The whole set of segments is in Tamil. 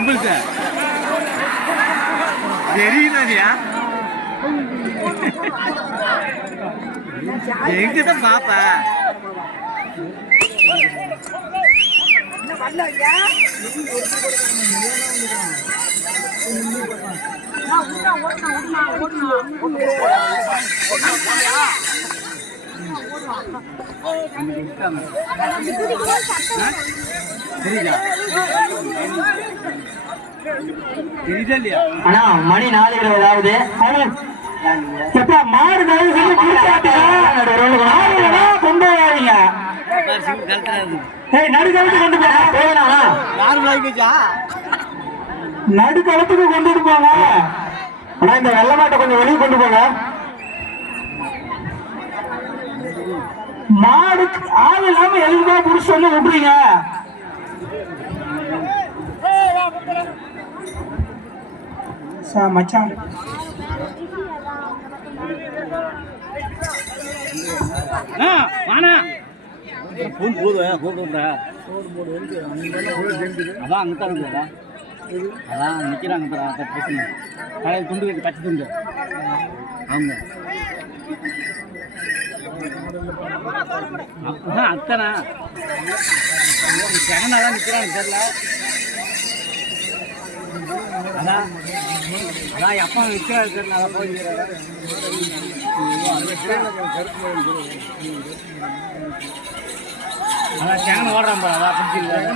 உங்களுக்கு தெரியலையா? எங்கதான் பாப்பா அண்ணா மணி 4:20 மாடு கொண்டு வராதீங்க. நடுக்களத்துக்கு கொண்டு நடுக்களத்துக்கு கொண்டுட்டு போங்க. ஆனா இந்த வெள்ள மாட்டை கொஞ்சம் வெளியே கொண்டு போங்க. மாடு ஆள் இல்லாம எதுக்குமா புடிச்சு வந்து விட்டுறீங்க? மச்சான் அதான் அங்கதான் இருக்குதா? அதான் நிக்கிறாங்க பிரச்சனை. கடையில் துண்டு கட்டி பச்சை துண்டு அவங்க அப்பதான் அத்தனா ஜெகனாதான் நிக்கிறாங்க தெரியல. அதான் அதான் அப்பா நிற்கிறாரு தெரியல. அதான் போயிருக்கிறாரு. அதான் ஜெகன் ஓடுறான் பாரு. அதான் பிடிச்சிருக்காரு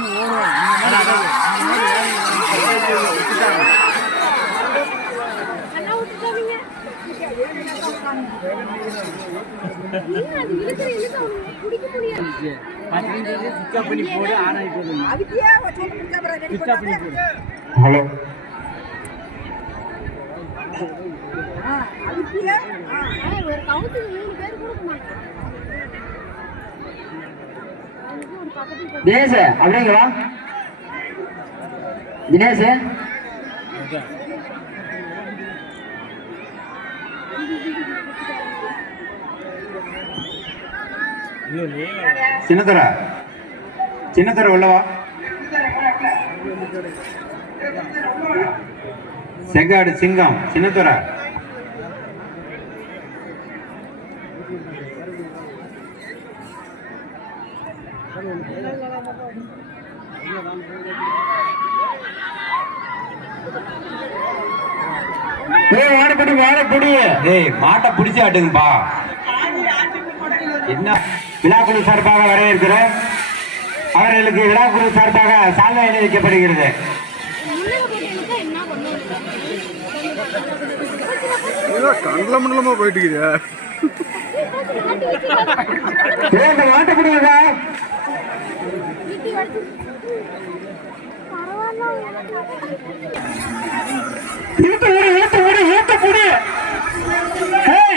பண்ணி போடு. ஆன் ஆகிட்டு பண்ணி போடு. ஹலோ தினேஷ் அப்படிங்களா? தினேஷ் சின்னத்தர சின்னத்தர உள்ளவா? செங்காடு சிங்கம் சின்னத்தர மாட்டை பிடிச்சு ஆட்டுங்கப்பா. என்ன விழாக்குழு சார்பாக வரவேற்கிற அவர்களுக்கு விழாக்குழு சார்பாக சால்வை அணிவிக்கப்படுகிறது. கண்டல மண்டலமா போயிட்டு மாட்டை பிடிக்குதா? இழுத்து மூடி இழுத்து மூடி இழுத்து மூடி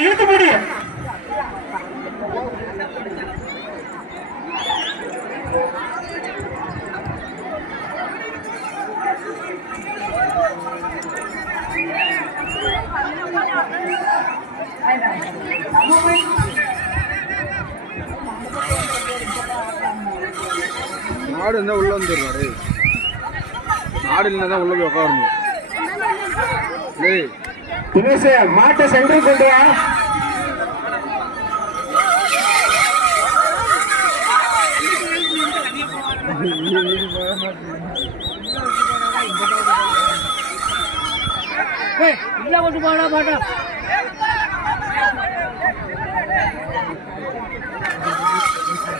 இழுத்து மூடி. மாடு இருந்தா உள்ள வந்துடுறாரு. மாடு இல்லைன்னா உள்ள போய் உட்காரணும். தினேஷ் மாட்டை சென்று கொண்டு வா. கொண்டு போனா மாட்டா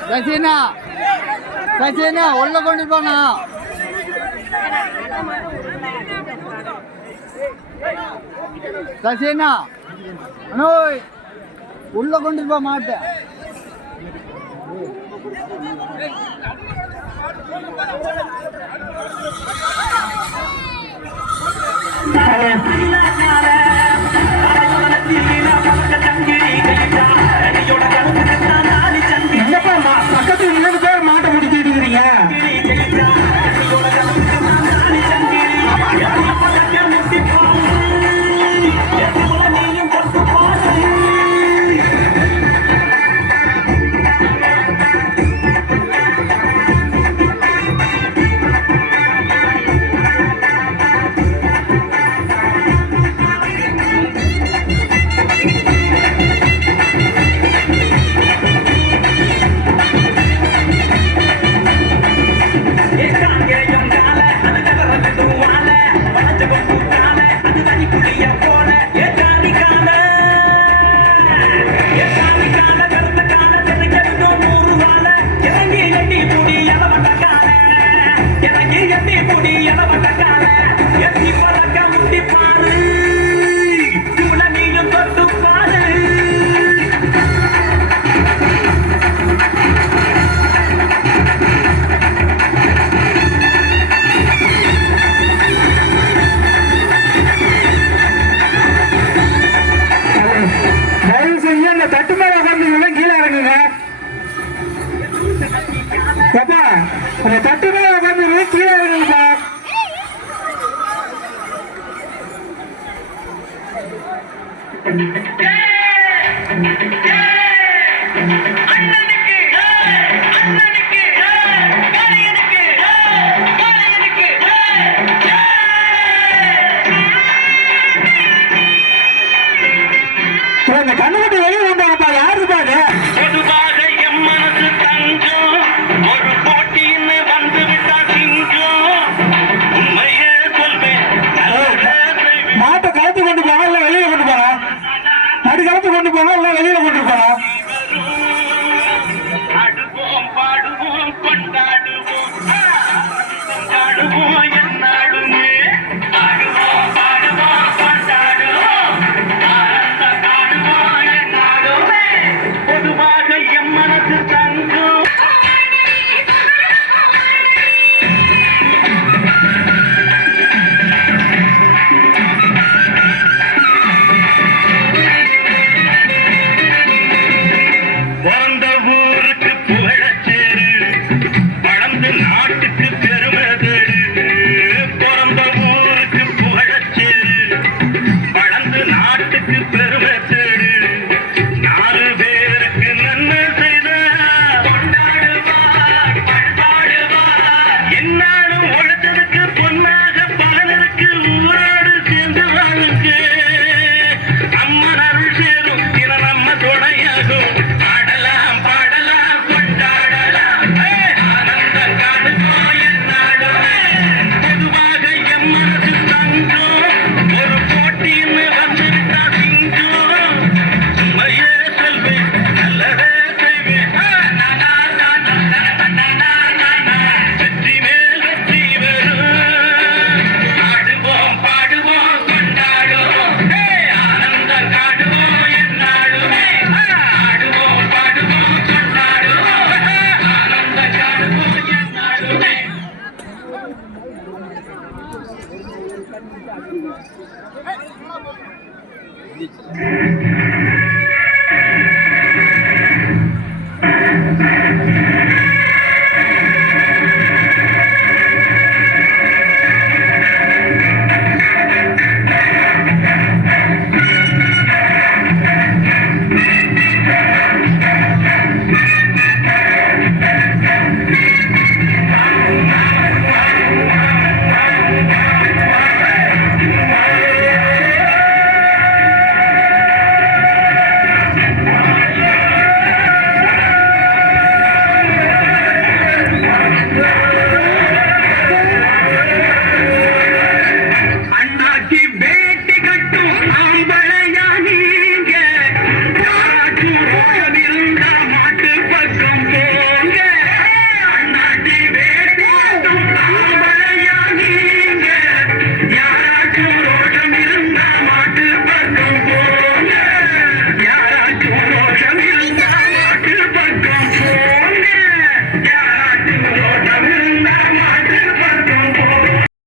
சசினா சசினா உள்ள கொண்டு போனா. சசினா அனோய் உள்ள கொண்டு போ மாட்டேன். பக்கத்துல 2 பேர் மாட்டை முடிச்சுட்டு இருக்கிறீங்க. காடுவோம் என்னாலுமே ஆடுவோம் பாடுவோம் கொண்டாடுவோம் ஆனந்த காடுவோம் என்னாலுமே பொதுவாக எம் மனசு தங்கும் பிறந்த ஊருக்கு புகழச்சேரு வளர்ந்து நாட்டுக்கு பெருமை தேடு பிறந்த ஊருக்கு புகழச்சேரு வளர்ந்து நாட்டுக்கு பெருமை தேடு 4 பேருக்கு நன்மை செய்த கொண்டாடுவார் பண்பாடுவார் என்னாலும் உழைச்சதுக்கு பொன்னாக பலனருக்கு ஊரோடு சேர்ந்து வாழுங்க அம்மன் அருள் சேரும் இன நம்ம துணையாகும் ஆடலாம் பாடலாம் கொண்டாடலாம் ஆனந்த காடுவோம் என்னாலுமே பொதுவாக எம் மனசு தங்கும் ஒரு போட்டின்னு வந்துவிட்டா சிங்கம் சும்மையே சொல்வேன் நல்லதே செய்வேன் வெற்றி மேல் வெற்றி வரும் ஆடுவோம் பாடுவோம் கொண்டாடுவோம் ஆனந்த காடுவோம் என்னாலுமே ஆடுவோம் பாடுவோம் கொண்டாடுவோம் ஆனந்த காடுவோம் என்னாலுமே